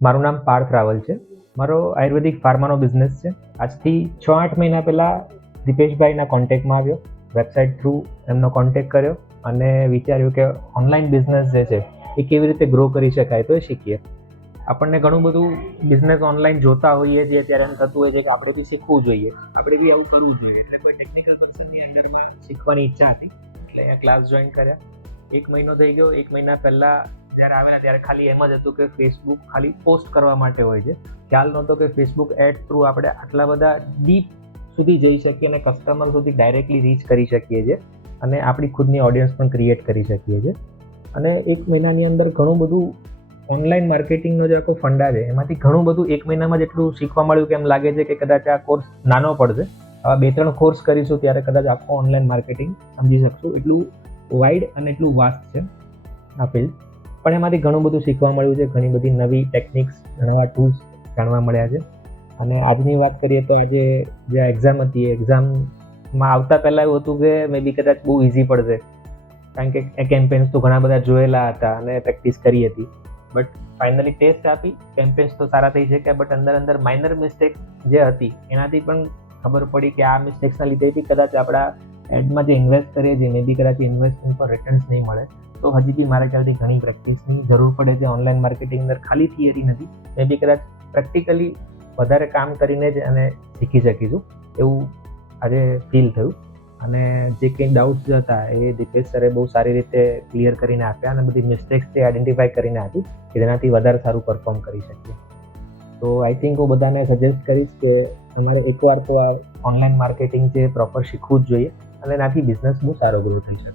મારું નામ પાર્થ રાવલ છે. મારો આયુર્વેદિક ફાર્માનો બિઝનેસ છે. આજથી 6-8 મહિના પહેલાં દીપેશભાઈના કોન્ટેક્ટમાં આવ્યો. વેબસાઇટ થ્રુ એમનો કોન્ટેક્ટ કર્યો અને વિચાર્યું કે ઓનલાઈન બિઝનેસ જે છે એ કેવી રીતે ગ્રો કરી શકાય તો એ શીખીએ. આપણને ઘણું બધું બિઝનેસ ઓનલાઈન જોતા હોઈએ છીએ ત્યારે એમ થતું હોય છે કે આપણે બી શીખવું જોઈએ, આપણે બી આવું કરવું જોઈએ. એટલે કોઈ ટેકનિકલ પર્સનની અંડરમાં શીખવાની ઈચ્છા હતી એટલે અહીંયા ક્લાસ જોઈન કર્યા. 1 મહિનો થઈ ગયો. 1 મહિના પહેલાં જ્યારે આવેલા ત્યારે ખાલી એમ જ હતું કે ફેસબુક ખાલી પોસ્ટ કરવા માટે હોય છે. ખ્યાલ નહોતો કે ફેસબુક એડ થ્રુ આપણે આટલા બધા ડીપ સુધી જઈ શકીએ અને કસ્ટમર સુધી ડાયરેક્ટલી રીચ કરી શકીએ છીએ અને આપણી ખુદની ઓડિયન્સ પણ ક્રિએટ કરી શકીએ છીએ. અને 1 મહિનાની અંદર ઘણું બધું ઓનલાઈન માર્કેટિંગનો જે આખો ફંડા છે એમાંથી ઘણું બધું 1 મહિનામાં જેટલું શીખવા મળ્યું કે એમ લાગે છે કે કદાચ આ કોર્સ નાનો પડશે. આવા 2-3 કોર્સ કરીશું ત્યારે કદાચ આખો ઓનલાઈન માર્કેટિંગ સમજી શકશું. એટલું વાઇડ અને એટલું વાસ્ટ છે આ ફિલ્ડ. પણ એમાંથી ઘણું બધું શીખવા મળ્યું છે. ઘણી બધી નવી ટેકનિક્સ, નવા ટૂલ્સ જાણવા મળ્યા છે. અને આજની વાત કરીએ તો આજે જે એક્ઝામ હતી એ એક્ઝામમાં આવતા પહેલાં એવું હતું કે મે બી કદાચ બહુ ઇઝી પડશે, કારણ કે એ કેમ્પેન્સ તો ઘણા બધા જોયેલા હતા અને પ્રેક્ટિસ કરી હતી. બટ ફાઇનલી ટેસ્ટ આપી, કેમ્પેન્સ તો સારા થઈ શક્યા, બટ અંદર માઇનર મિસ્ટેક જે હતી એનાથી પણ ખબર પડી કે આ મિસ્ટેક્સના લીધે બી કદાચ આપણા એડમાં જે ઇન્વેસ્ટ કરીએ છીએ મે બી કદાચ ઇન્વેસ્ટમેન્ટ પર રિટર્ન્સ નહીં મળે. તો હજી બી મારા ખ્યાલથી ઘણી પ્રેક્ટિસની જરૂર પડે છે ઓનલાઈન માર્કેટિંગ અંદર. ખાલી થિયરી નથી, મે બી કદાચ પ્રેક્ટિકલી વધારે કામ કરીને જ અને શીખી શકીશું એવું આજે ફીલ થયું. અને જે કંઈ ડાઉટ્સ હતા એ દીપેશ સરે બહુ સારી રીતે ક્લિયર કરીને આપ્યા અને બધી મિસ્ટેક્સ તે આઈડેન્ટિફાઈ કરીને આપી કે જેનાથી વધારે સારું પરફોર્મ કરી શકીએ. તો આઈ થિંક હું બધાને સજેસ્ટ કરીશ કે તમારે એકવાર તો આ ઓનલાઈન માર્કેટિંગ છે પ્રોપર શીખવું જ જોઈએ અને એનાથી બિઝનેસ બહુ સારો ગ્રો થઈ શકે.